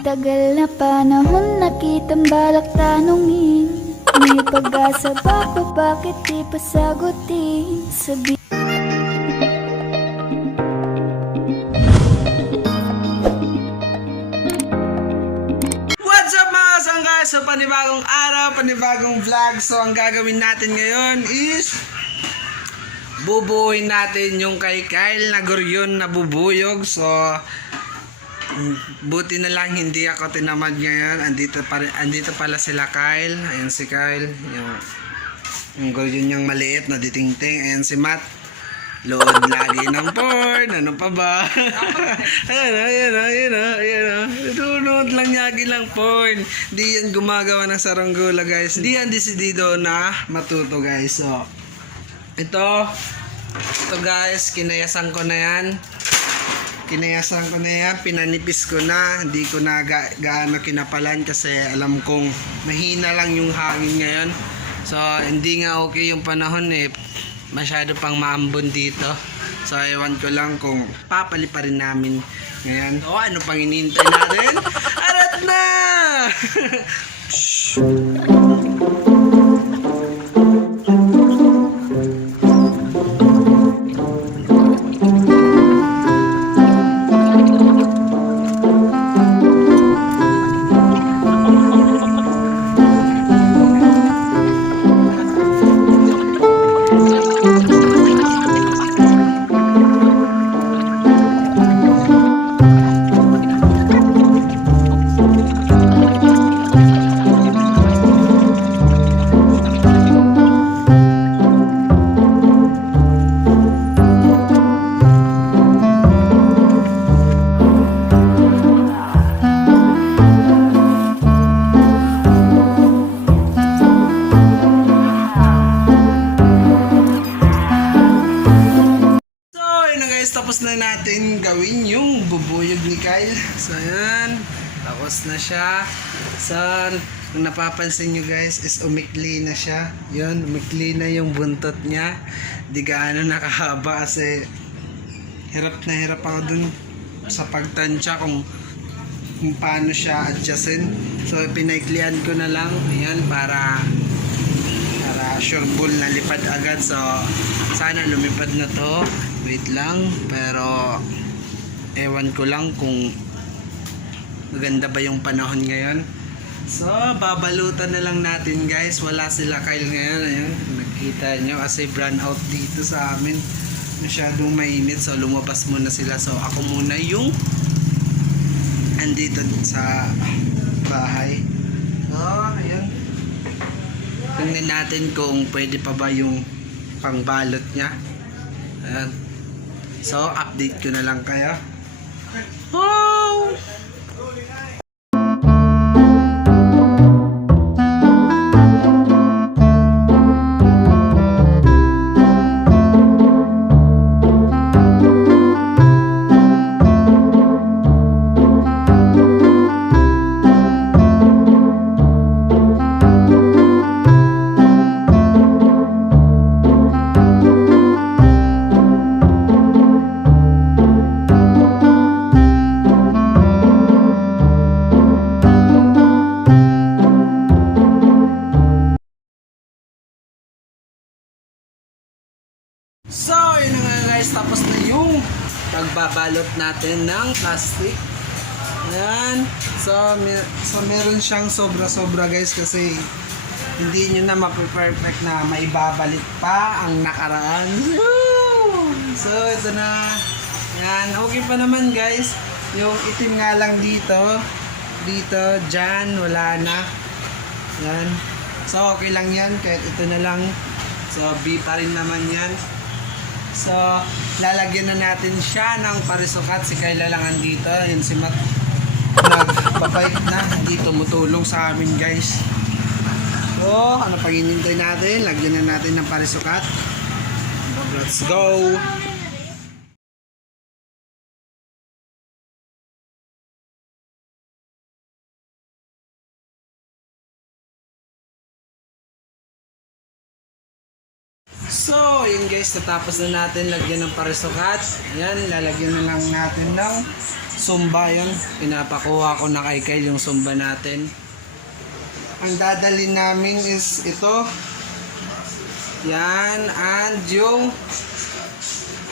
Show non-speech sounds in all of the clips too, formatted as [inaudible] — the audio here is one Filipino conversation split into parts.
Matagal na panahon nakitang balak tanungin May pag-asa ba ko bakit di pa sagutin Sabi What's up mga sangga? So panibagong araw, panibagong vlog. So ang gagawin natin ngayon is bubuuin natin yung kay Kyle na guryon na bubuyog. So buti na lang hindi ako tinamad ngayon. Andito, pa, andito pala sila Kyle. Ayan si Kyle. Yung, yung guryon niyang maliit na ditingting. Ayan si Matt. Load lagi ng porn. Ano pa ba? [laughs] ayan o, ayan o, ayan o, ayan o. Nanonood lang yagi lang porn. Di yan gumagawa ng saranggola guys. Di yan desidido na matuto guys. So, ito. Ito guys, kinayasan ko na yan. Kinayasan ko na yan, pinanipis ko na, hindi ko na ga- gaano kinapalan kasi alam kong mahina lang yung hangin ngayon. So, hindi nga okay yung panahon eh. Masyado pang maambon dito. So, ewan ko lang kung papali pa rin namin ngayon. O, ano pang inintay natin? Arat na! [laughs] yan. Tapos na siya. So, kung napapansin nyo guys, is umikli na siya. Yun, umikli na yung buntot niya. Di gaano nakahaba kasi hirap na hirap ako dun sa pagtansya kung kung paano siya adjustin. So, pinaiklian ko na lang. Ayan, para para sure bull na lipad agad so sana lumipad na to wait lang pero ewan ko lang kung maganda ba yung panahon ngayon? So babalutan na lang natin guys. Wala sila Kyle ngayon. Ayun nakita nyo. Kasi brown out dito sa amin. Masyadong mainit. So lumabas muna sila. So ako muna yung andito sa bahay. So ayun. Tingnan natin kung pwede pa ba yung pangbalot niya. Ayan. So, update ko na lang kayo. Oh! Natin ng plastic. Ayan. So, mer so meron siyang sobra-sobra guys kasi hindi nyo na mape-perfect na maibabalik pa ang nakaraan. So, ito na. Ayan. Okay pa naman guys. Yung itim nga lang dito. Dito, dyan, wala na. Yan. So, okay lang yan. Kahit ito na lang. So, B pa rin naman yan. So, lalagyan na natin siya ng parisukat. Si Kayla lang andito. Yun si Matt. Nagbabike na. Hindi tumutulong sa amin guys. So, ano pang hinintay natin? Lagyan na natin ng parisukat. Let's go! Guys, natapos na natin lagyan ng parisukat. Ayan, lalagyan na lang natin ng sumba yun. Pinapakuha ko na kay Kyle yung sumba natin. Ang dadalhin namin is ito. Yan, and yung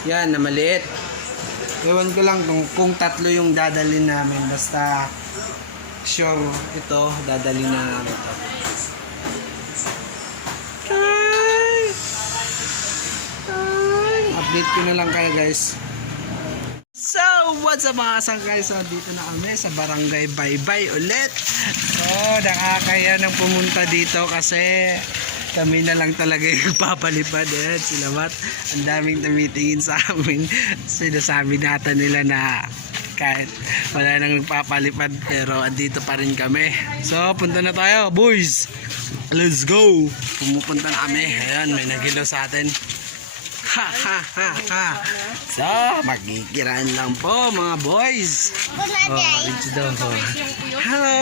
yan, na maliit. Ewan ko lang kung, kung tatlo yung dadalhin namin. Basta sure ito, dadalhin na namin ito. Update ko na lang kayo guys. So, what's up mga sangkay? So, dito na kami sa Barangay Baybay ulit. So, nakakaya nang pumunta dito kasi kami na lang talaga yung [laughs] papalipad. Eh. Sila Matt, ang daming tumitingin sa amin. Sinasabi natin nila na kahit wala nang nagpapalipad pero andito pa rin kami. So, punta na tayo, boys! Let's go! Pumupunta na kami. Ayan, may nagilo sa atin. Ha ha ha ha. So, magkikiraan lang po mga boys. Oh, po. Hello.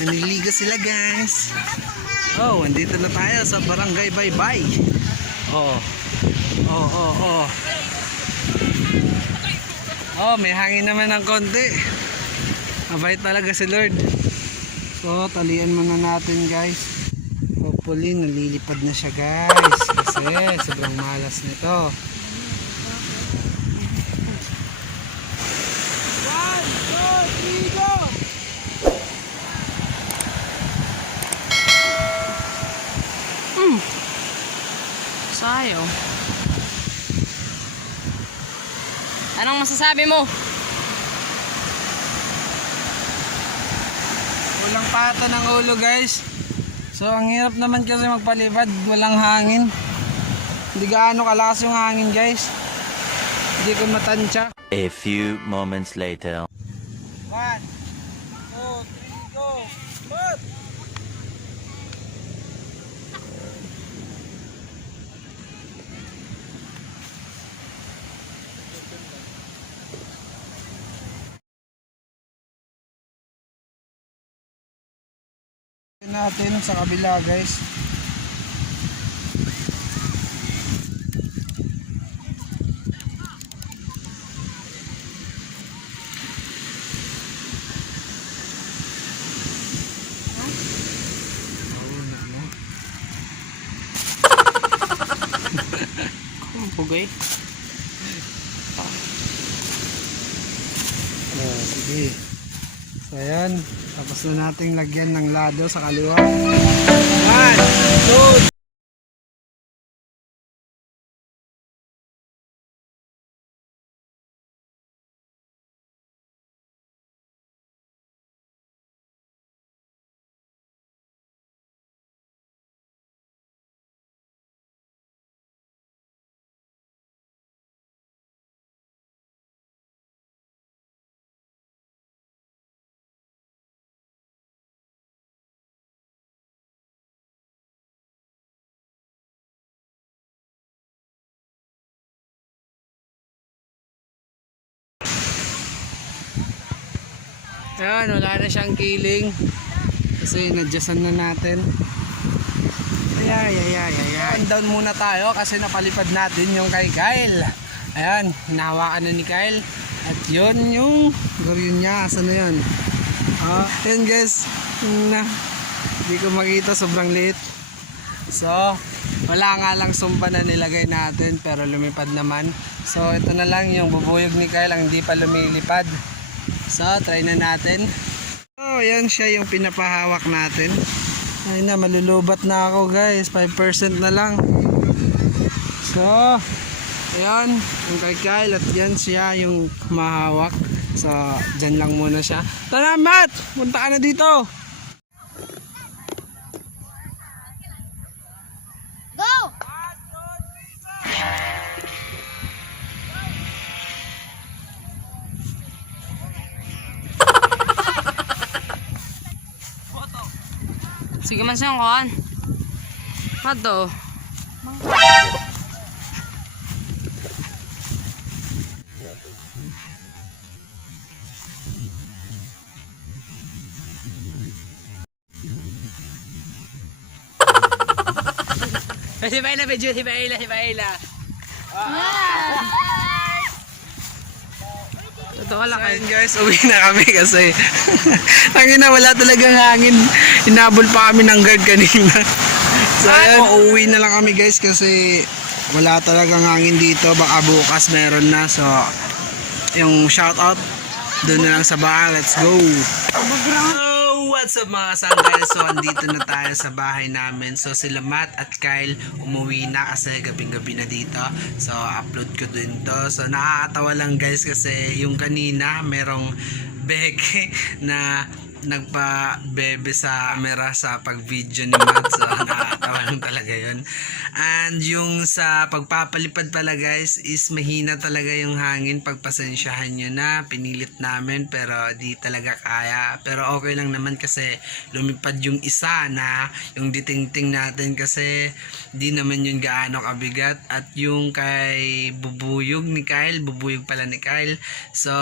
Naniligo sila guys. Oh, andito na tayo sa Barangay Baybay. Oh. Oh, oh, oh. Oh, may hangin naman ng konti. Mabait talaga si Lord. So, talian muna natin guys. Hopefully, nalilipad na siya guys. Kasi sobrang malas nito. One, two, three, go! Sayo. Anong masasabi mo? Walang pata ng ulo guys. So, ang hirap naman kasi magpalipad. Walang hangin. Hindi gaano kalakas yung hangin guys. Hindi ko matansya. A few moments later. One, two, three, go! But! natin sa kabila guys Pugay. Oh, sige. So, ayan. Tapos na nating lagyan ng lado sa kaliwa. One, two, Ayan, wala na siyang kiling. Kasi nadyasan na natin. Ay, ay, ay, ay, ay. Down muna tayo kasi napalipad natin yung kay Kyle. Ayan, hinahawakan na ni Kyle. At yun yung gawin niya. Asan na yun? Ah, yun guys. Na, hindi ko makita. Sobrang liit. So, wala nga lang sumpa na nilagay natin pero lumipad naman. So, ito na lang yung bubuyog ni Kyle ang hindi pa lumilipad. So, try na natin. Oh, yan siya yung pinapahawak natin. Ay na, malulubat na ako guys. 5% na lang. So, ayan. Yung kay at yan siya yung mahawak. So, dyan lang muna siya. Tara, Matt! Punta ka na dito! Sige man siyang kuhan. Ato. [laughs] Si Baila, si Baila, si Baila. Totoo lang kayo. Ayun guys, uwi na kami kasi [laughs] ang wala talagang hangin. Hinabol pa kami ng guard kanina. So ayun, uuwi na lang kami guys kasi wala talagang hangin dito. Baka bukas meron na. So yung shoutout doon na lang sa bahay. Let's go! What's up mga sangkay? So, andito na tayo sa bahay namin. So, sila Matt at Kyle umuwi na kasi gabing-gabi na dito. So, upload ko din to. So, nakakatawa lang guys kasi yung kanina merong beke na nagpa-bebe sa camera sa pag-video ni Matt. So, [laughs] nakakatawa lang talaga yun. And yung sa pagpapalipad pala guys is mahina talaga yung hangin. Pagpasensyahan nyo na. Pinilit namin pero di talaga kaya. Pero okay lang naman kasi lumipad yung isa na yung ditingting natin kasi di naman yun gaano kabigat. At yung kay bubuyog ni Kyle, bubuyog pala ni Kyle. So,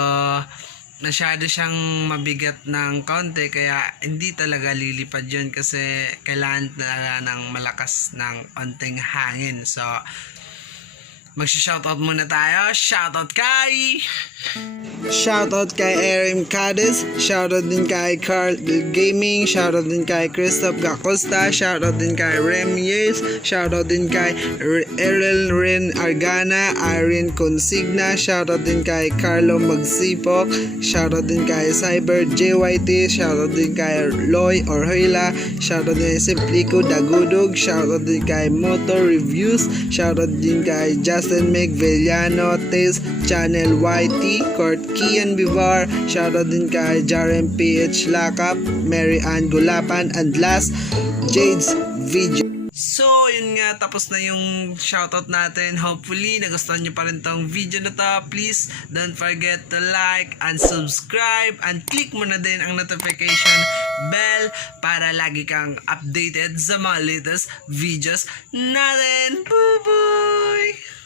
masyado siyang mabigat ng konti kaya hindi talaga lilipad yun kasi kailangan talaga ng malakas ng onting hangin. So, Magsi-shoutout muna tayo. Shoutout kay... Shoutout kay Erim Cadiz. Shoutout din kay Carl Gaming. Shoutout din kay Christoph Gacosta. Shoutout din kay Rem Yes. Shoutout din kay Errol Ren Argana. Irene Consigna. Shoutout din kay Carlo Magsipok. Shoutout din kay Cyber JYT. Shoutout din kay Loy Orhila. Shoutout din kay Simplico Dagudog. Shoutout din kay Motor Reviews. Shoutout din kay Justin Meg Villano. Taste Channel YT. Court Kian Bivar. Shoutout din kay Jaren PH Lakap. Mary Ann Gulapan. And last, Jade's Video. So, yun nga, tapos na yung shoutout natin. Hopefully, nagustuhan nyo pa rin tong video na to. Please, don't forget to like and subscribe and click mo na din ang notification bell para lagi kang updated sa mga latest videos natin. Bye-bye!